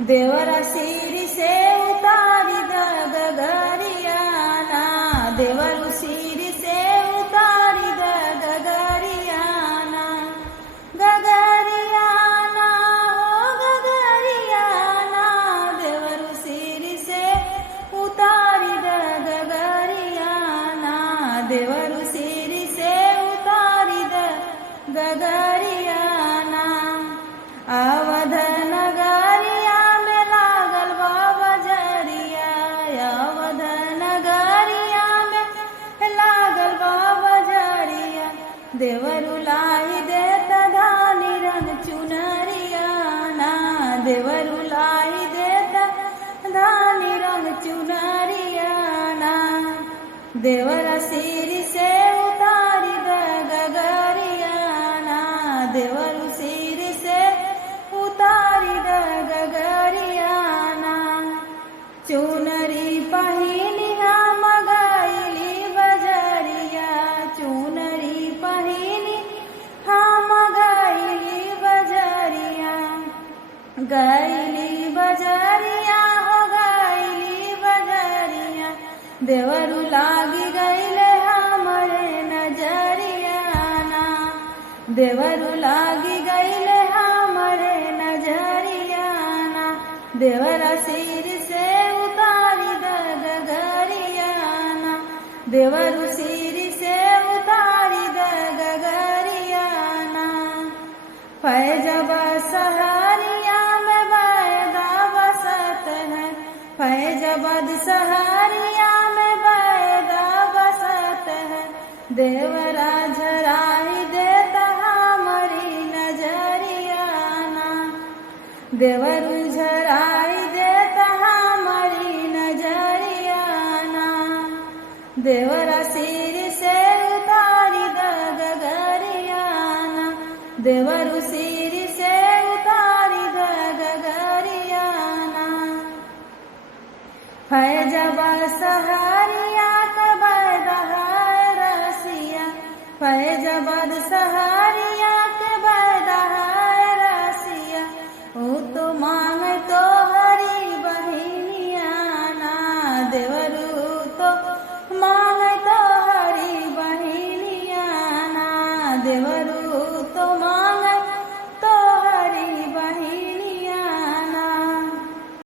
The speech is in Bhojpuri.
देवरा सिर से उतारी द गगरियाना, देवरु सिर से उतारी द गगरियाना, गगरियाना हो गगरियाना, देवरु सिर से उतारी द गगरियाना, देवरु सिर से उतारी द गगरियाना। अवध नगरिया में लागल बा बजरिया, अवध नगरिया में लागल बा बजरिया, देवरु लाई देत धानी रंग चुनरियाना, देवरु लाई देत धानी रंग चुनरियाना, देवरा सिर से उतारी द गगरियाना, देवरु सिर से उतारी द गगरियाना। चुनरी पहिनी हम गइली बजरिया, चुनरी पहिनी हम गइली बजरिया, गइली बजरिया हो गइली बजरिया, देवरु लागी गइले हमरे नजरियाना, देवरु लागी गइले हमरे नजरियाना, देवरा सिर से उतारी द गगरियाना, देवरु सिर से उतारी द गगरियाना। फैजबा सहरिया में बैदा बसत है, फैजबाद सहरिया में बैदा बसत है, देवरा झराई देता हमारी नजरियाना, देवरु झराई देता हमारी नजरियाना, देवरा सिर से उतारी द गगरियाना, देवरु सिर से उतारी द गगरियाना। फैजबाद सहरिया के बैदा है रसिया, फैजबाद सहरिया